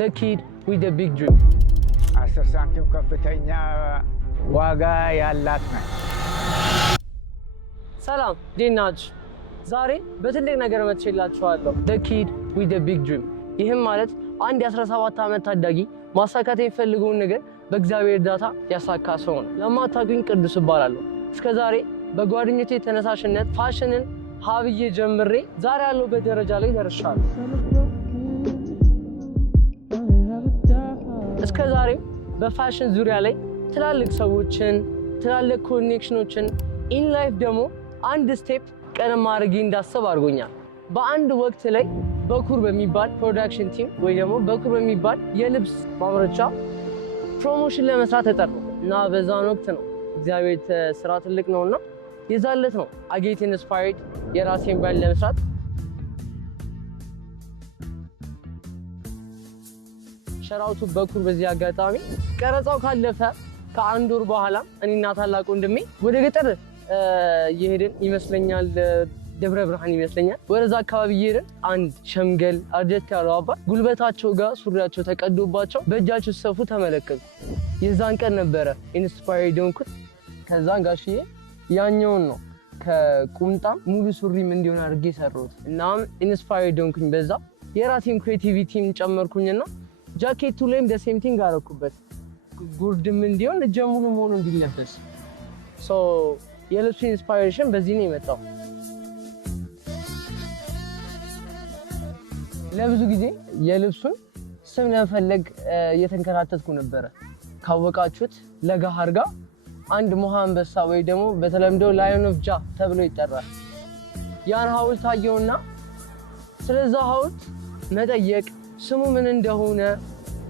The kid with the big dream. 10 ሳንቲም ከፍተኛ ዋጋ ያላት ናት። ሰላም እንዴት ናችሁ? ዛሬ በትልቅ ነገር መጥቼላችኋለሁ። The kid with the big dream። ይህም ማለት አንድ የ17 ዓመት ታዳጊ ማሳካት የሚፈልገውን ነገር በእግዚአብሔር እርዳታ ያሳካ ሰው ነው። ለማታውቁኝ ቅዱስ እባላለሁ። እስከዛሬ በጓደኞቼ ተነሳሽነት ፋሽንን ሀብዬ ጀምሬ ዛሬ ያለሁበት ደረጃ ላይ ደርሻለሁ። እስከዛሬ በፋሽን ዙሪያ ላይ ትላልቅ ሰዎችን ትላልቅ ኮኔክሽኖችን ኢን ላይፍ ደግሞ አንድ ስቴፕ ቀደም አድርጌ እንዳስብ አድርጎኛል። በአንድ ወቅት ላይ በኩር በሚባል ፕሮዳክሽን ቲም ወይ ደግሞ በኩር በሚባል የልብስ ማምረቻ ፕሮሞሽን ለመስራት ተጠራሁ እና በዛን ወቅት ነው እግዚአብሔር ስራ ትልቅ ነውና የዛለት ነው አጌት ኢንስፓየርድ የራሴን ብራንድ ለመስራት ሸራውቱ በኩር። በዚህ አጋጣሚ ቀረጻው ካለፈ ከአንድ ወር በኋላ እኔና ታላቅ ወንድሜ ወደ ገጠር እየሄድን ይመስለኛል፣ ደብረ ብርሃን ይመስለኛል። ወደዛ አካባቢ እየሄድን አንድ ሸምገል አርጀት ያለው አባት ጉልበታቸው ጋር ሱሪያቸው ተቀዶባቸው በእጃቸው ሲሰፉ ተመለከቱ። የዛን ቀን ነበረ ኢንስፓየርድ ሆንኩት። ከዛን ጋሽዬ ያኛውን ነው ከቁምጣም ሙሉ ሱሪም እንዲሆን አድርጌ ሰራሁት። እናም ኢንስፓየርድ ሆንኩኝ። በዛ የራሴን ክሬቲቪቲም ጨመርኩኝና ጃኬቱ ላይም ደሴም ቲንግ አደረኩበት። ጉርድም እንዲሆን እጀ ሙሉ መሆኑ እንዲለበስ ሶ የልብሱ ኢንስፓይሬሽን በዚህ ነው የመጣው። ለብዙ ጊዜ የልብሱን ስም ለመፈለግ እየተንከራተትኩ ነበረ። ካወቃችሁት ለገሃር ጋር አንድ ሞሃ አንበሳ ወይ ደግሞ በተለምዶ ላዮን ኦፍ ጃ ተብሎ ይጠራል። ያን ሐውልት አየውና ስለዛ ሐውልት መጠየቅ ስሙ ምን እንደሆነ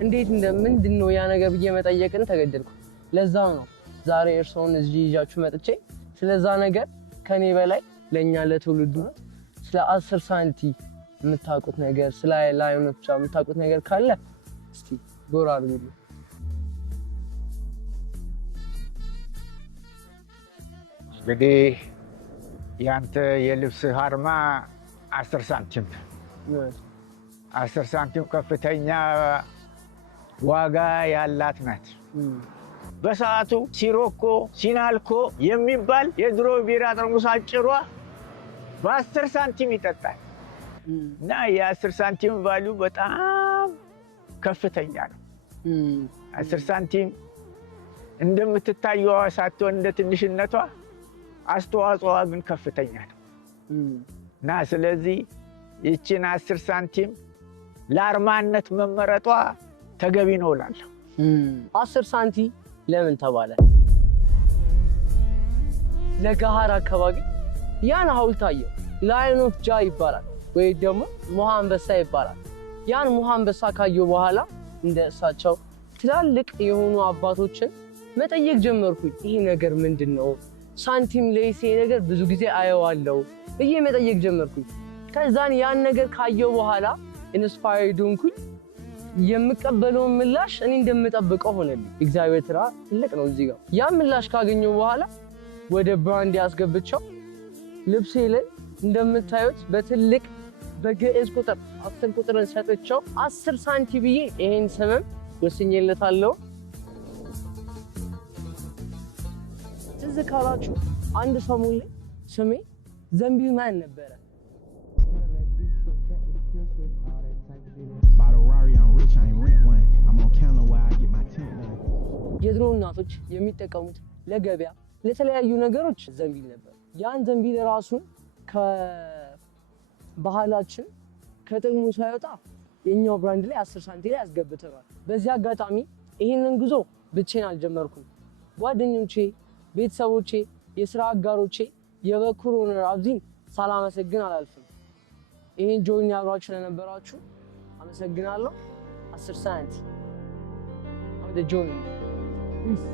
እንዴት ምንድነው ያ ነገር ብዬ መጠየቅን ተገደልኩ። ለዛም ነው ዛሬ እርሶን እዚህ ይዣችሁ መጥቼ ስለዛ ነገር ከኔ በላይ ለኛ ለትውልዱ ስለ 10 ሳንቲ የምታውቁት ነገር ስለ ላዮን ኦፍ ጃ የምታውቁት ነገር ካለ እስቲ ጎራ አድርጉ። እንግዲህ ያንተ የልብስ አርማ 10 ሳንቲም 10 ሳንቲም ከፍተኛ ዋጋ ያላት ናት። በሰዓቱ ሲሮኮ ሲናልኮ የሚባል የድሮ ቢራ ጠርሙስ አጭሯ በ10 ሳንቲም ይጠጣል እና የ10 ሳንቲም ቫልዩ በጣም ከፍተኛ ነው። 10 ሳንቲም እንደምትታየዋ ሳትሆን እንደ ትንሽነቷ አስተዋጽኦዋ ግን ከፍተኛ ነው እና ስለዚህ ይቺን 10 ሳንቲም ለአርማነት መመረጧ ተገቢ ነው እላለሁ። 10 ሳንቲ ለምን ተባለ? ለገሃር አካባቢ ያን ሐውልት አየሁ። ላዮን ኦፍ ጃ ይባላል ወይ ደግሞ ሞሃ አንበሳ ይባላል። ያን ሞሃ አንበሳ ካየሁ በኋላ እንደ እሳቸው ትላልቅ የሆኑ አባቶችን መጠየቅ ጀመርኩኝ። ይሄ ነገር ምንድነው? ሳንቲም ሌሴ ነገር ብዙ ጊዜ አየዋለሁ ብዬ መጠየቅ ጀመርኩኝ። ከዛን ያን ነገር ካየሁ በኋላ ኢንስፓየርድ ሆንኩኝ። የምቀበለውን ምላሽ እኔ እንደምጠብቀው ሆነልኝ። እግዚአብሔር ስራ ትልቅ ነው። እዚህ ጋር ያን ምላሽ ካገኘሁ በኋላ ወደ ብራንድ ያስገብቸው ልብሴ ላይ እንደምታዩት በትልቅ በግዕዝ ቁጥር 10 ቁጥርን ሰጥቼው 10 ሳንቲ ብዬ ይሄን ስምም ወስኜለታለሁ። ትዝ ካላችሁ አንድ ሰሞን ላይ ስሜ ዘንቢል ማን ነበረ። የድሮ እናቶች የሚጠቀሙት ለገበያ ለተለያዩ ነገሮች ዘንቢል ነበር። ያን ዘንቢል ራሱን ከባህላችን ከጥቅሙ ሳይወጣ የኛው ብራንድ ላይ 10 ሳንቲ ላይ አስገብተናል። በዚህ አጋጣሚ ይሄንን ጉዞ ብቻዬን አልጀመርኩም። ጓደኞቼ፣ ቤተሰቦቼ፣ የስራ አጋሮቼ የበኩር ኦነር አብዚን ሳላመሰግን አላልፍም። ይሄን ጆይን ያብራችሁ ስለነበራችሁ አመሰግናለሁ። 10 ሳንቲ I'm the joint. Peace.